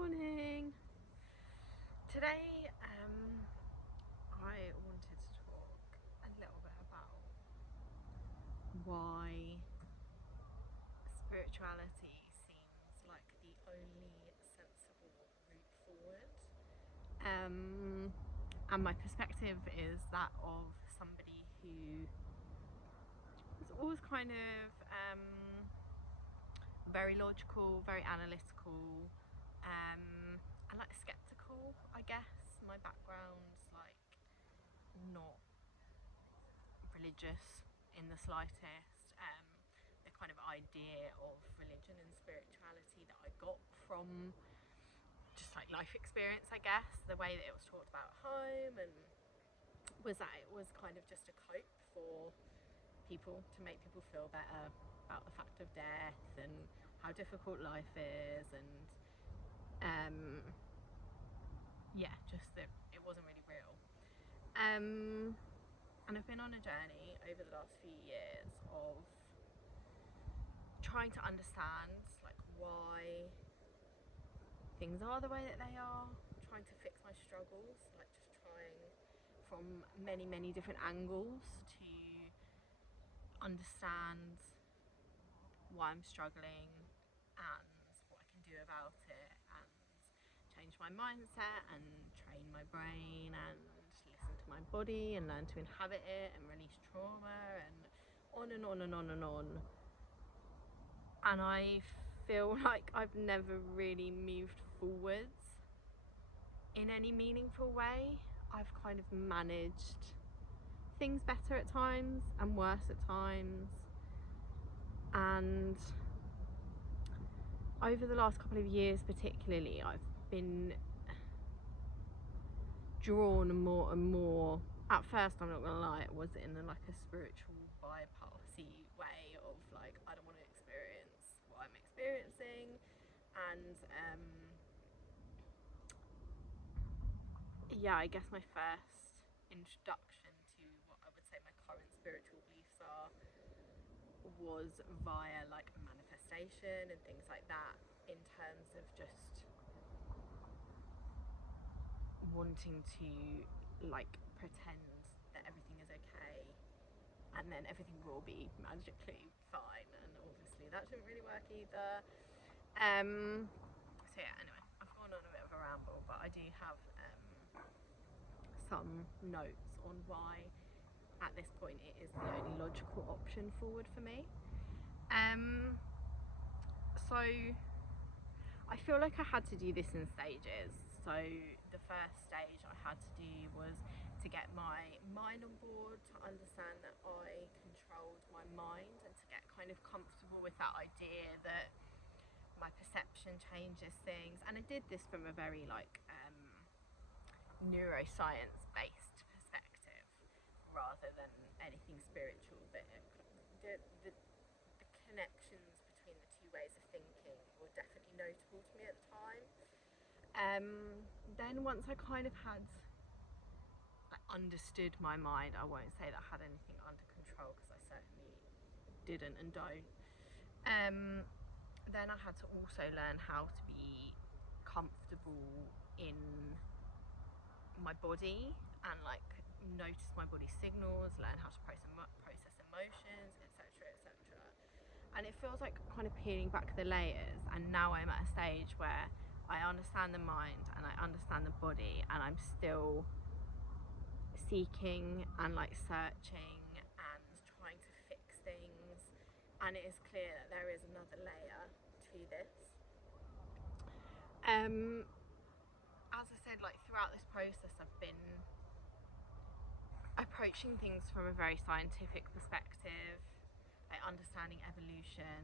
morning. Today I wanted to talk a little bit about why spirituality seems like the only sensible route forward. And my perspective is that of somebody who is always kind of very logical, very analytical, and like skeptical, I guess. My background's like not religious in the slightest. The kind of idea of religion and spirituality that I got from just like life experience, I guess, the way that it was talked about at home, and was that it was kind of just a cope for people, to make people feel better about the fact of death and how difficult life is, and yeah, just that it wasn't really real. And I've been on a journey over the last few years of trying to understand like why things are the way that they are, trying to fix my struggles, like just trying from many different angles to understand why I'm struggling and what I can do about it, and change my mindset and train my brain and listen to my body and learn to inhabit it and release trauma, and on and on and on and on. And I feel like I've never really moved forwards in any meaningful way. I've kind of managed things better at times and worse at times, and over the last couple of years particularly, I've been drawn more and more. At first, I'm not gonna lie, it was in like a spiritual bypassy way of like, I don't want to experience what I'm experiencing, and yeah, I guess my first introduction to what I would say my current spiritual beliefs are was via like manifestation and things like that, in terms of just wanting to like pretend that everything is okay and then everything will be magically fine, and obviously that shouldn't really work either. So yeah, anyway, I've gone on a bit of a ramble, but I do have some notes on why at this point it is the only logical option forward for me. So I feel like I had to do this in stages. So the first stage I had to do was to get my mind on board, to understand that I controlled my mind, and to get kind of comfortable with that idea that my perception changes things. And I did this from a very like neuroscience based perspective rather than anything spiritual, but the connections between the two ways of thinking were definitely notable to me at the time. Then once I kind of had understood my mind, I won't say that I had anything under control, because I certainly didn't and don't. Then I had to also learn how to be comfortable in my body and like notice my body's signals, learn how to process emotions, etc, etc. And it feels like kind of peeling back the layers, and now I'm at a stage where I understand the mind and I understand the body, and I'm still seeking and like searching and trying to fix things, and it is clear that there is another layer to this. As I said, like throughout this process I've been approaching things from a very scientific perspective, like understanding evolution,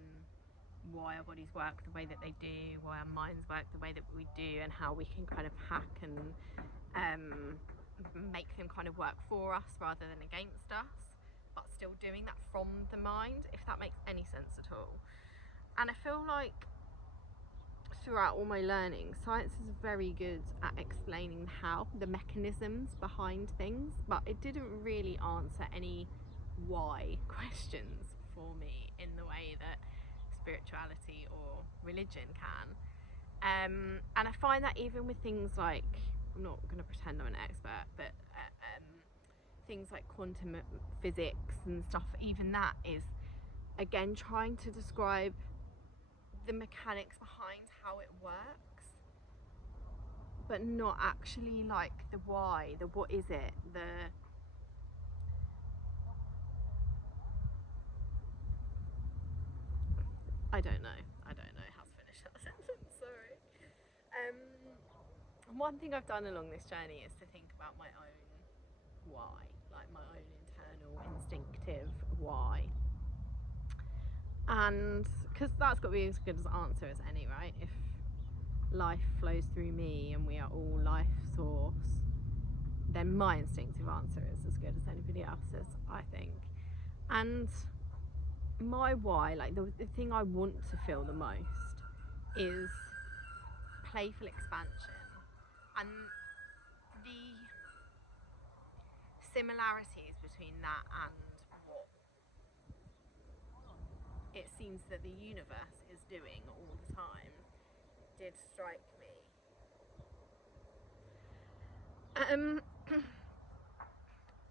why our bodies work the way that they do, why our minds work the way that we do, and how we can kind of hack and make them kind of work for us rather than against us, but still doing that from the mind, if that makes any sense at all. And I feel like throughout all my learning, science is very good at explaining how, the mechanisms behind things, but it didn't really answer any why questions for me in the way that spirituality or religion can. And I find that even with things like, I'm not going to pretend I'm an expert, but things like quantum physics and stuff, even that is, again, trying to describe the mechanics behind how it works, but not actually like the why, the what is it, I don't know how to finish that sentence, sorry. One thing I've done along this journey is to think about my own why, like my own internal instinctive why. And because that's got to be as good as answer as any, right? If life flows through me and we are all life source, then my instinctive answer is as good as anybody else's, I think. And my why, like the thing I want to feel the most, is playful expansion. And the similarities between that and what it seems that the universe is doing all the time did strike me.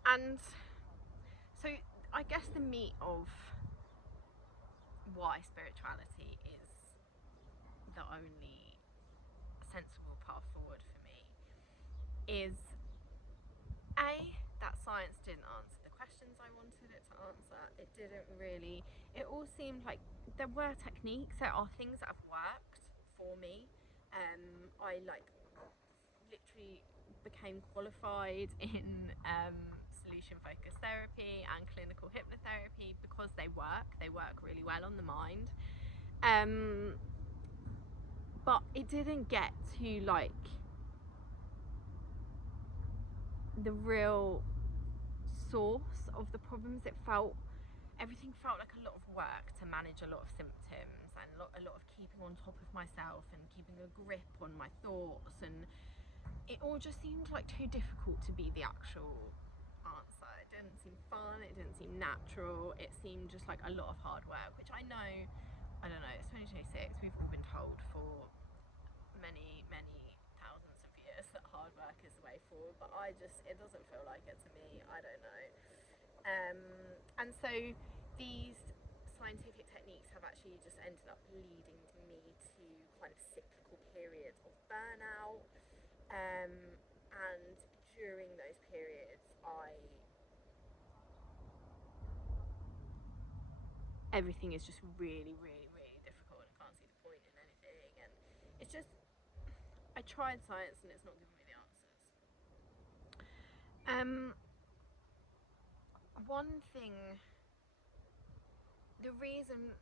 And so I guess the meat of why spirituality is the only sensible path forward for me is that science didn't answer the questions I wanted it to answer. It didn't really, it all seemed like there were techniques, there are things that have worked for me. I literally became qualified in solution focused therapy and clinical hypnotherapy because they work really well on the mind. But it didn't get to like the real source of the problems. Everything felt like a lot of work to manage a lot of symptoms and a lot of keeping on top of myself and keeping a grip on my thoughts, and it all just seemed like too difficult to be the actual answer. It didn't seem fun, it didn't seem natural, it seemed just like a lot of hard work, which I know, I don't know, it's 2026, we've all been told for many thousands of years that hard work is the way forward, but it doesn't feel like it to me, I don't know. And so these scientific techniques have actually just ended up leading me to kind of cyclical periods of burnout, and during those periods everything is just really difficult and I can't see the point in anything, and it's just, I tried science and it's not giving me the answers. One thing, the reason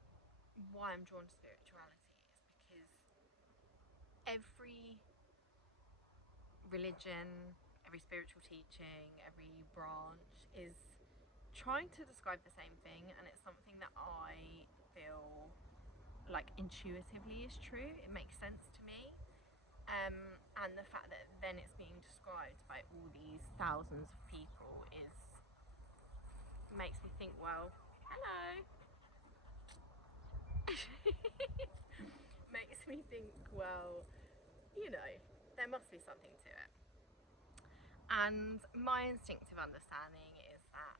why I'm drawn to spirituality is because every religion, every spiritual teaching, every branch is trying to describe the same thing, and it's something that I feel like intuitively is true. It makes sense to me. And the fact that then it's being described by all these thousands of people makes me think, well, hello. Makes me think, well, there must be something to it. And my instinctive understanding is that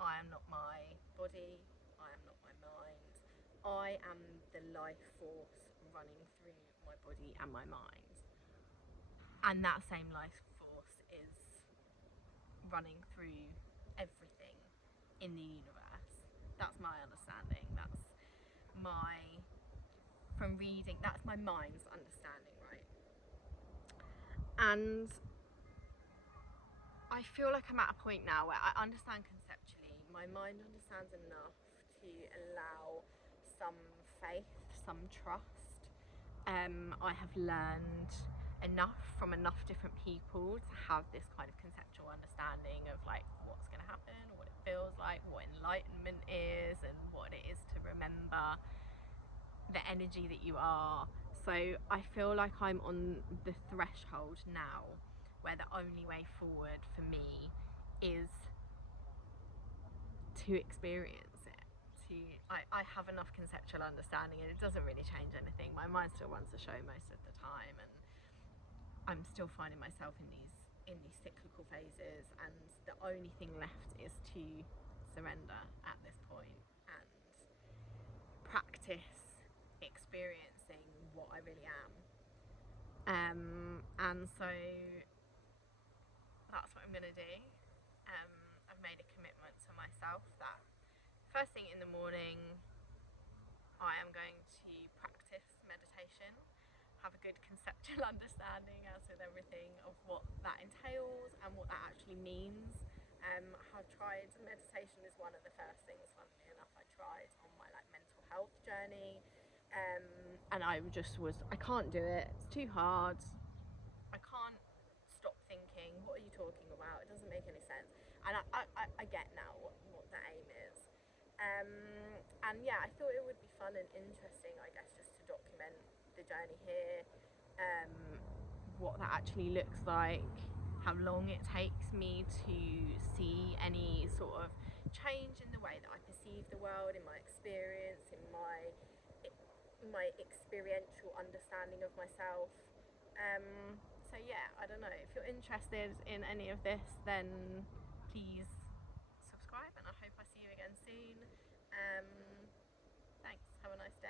I am not my body, I am not my mind, I am the life force running through my body and my mind. And that same life force is running through everything in the universe. That's my understanding. That's my mind's understanding, right? And I feel like I'm at a point now where I understand conceptually, my mind understands enough to allow some faith, some trust. I have learned enough from enough different people to have this kind of conceptual understanding of like what's going to happen, what it feels like, what enlightenment is, and what it is to remember the energy that you are. So I feel like I'm on the threshold now where the only way forward for me is to experience it, to, I have enough conceptual understanding, and it doesn't really change anything. My mind still runs the show most of the time, and I'm still finding myself in these cyclical phases, and the only thing left is to surrender at this point and practice experiencing what I really am. And so that's what I'm going to do. I've made a commitment to myself that first thing in the morning I am going to practice meditation, have a good conceptual understanding, as with everything, of what that entails and what that actually means. I've tried, meditation is one of the first things, funnily enough, I tried on my mental health journey, and I can't do it, it's too hard, I can't stop thinking, what are you talking about, it doesn't make any sense. And I get now what the aim is. And yeah, I thought it would be fun and interesting, I guess, just to document the journey here, what that actually looks like, how long it takes me to see any sort of change in the way that I perceive the world, in my experience, in my experiential understanding of myself. So yeah, I don't know, if you're interested in any of this, then please subscribe, and I hope I see you again soon. Thanks, have a nice day.